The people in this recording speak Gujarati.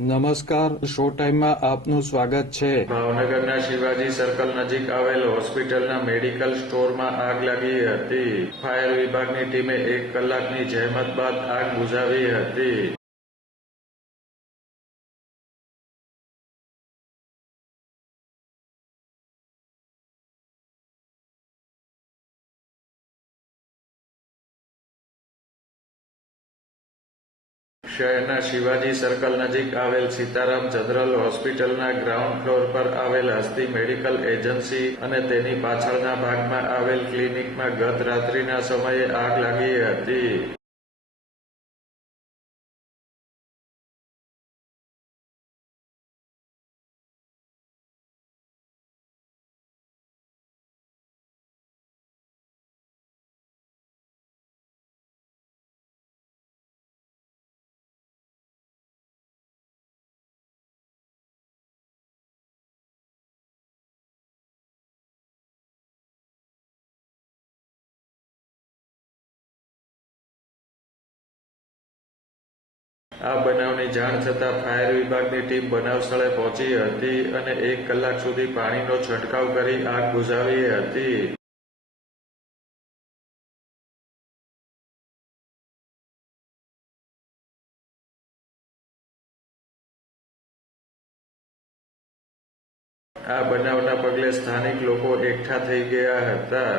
નમસ્કાર, શો ટાઈમમાં આપનું સ્વાગત છે. ભાવનગરના શિવાજી સર્કલ નજીક આવેલ હોસ્પિટલના મેડિકલ સ્ટોરમાં આગ લાગી હતી. ફાયર વિભાગની ટીમે 1 કલાકની જહેમત બાદ આગ બુઝાવી હતી. શહેરના શિવાજી સર્કલ નજીક આવેલ સીતારામ જનરલ હોસ્પિટલના ગ્રાઉન્ડ ફ્લોર પર આવેલ હસ્તી મેડિકલ એજન્સી અને તેની પાછળના ભાગમાં આવેલ ક્લિનિકમાં ગત રાત્રિના સમયે આગ લાગી હતી. આ બનાવની જાણ થતાં ફાયર વિભાગની ટીમ બનાવ સ્થળે પહોંચી હતી અને 1 કલાક સુધી પાણીનો છંટકાવ કરી આગ બુઝાવી હતી. આ બનાવના પગલે સ્થાનિક લોકો એકઠા થઈ ગયા હતા.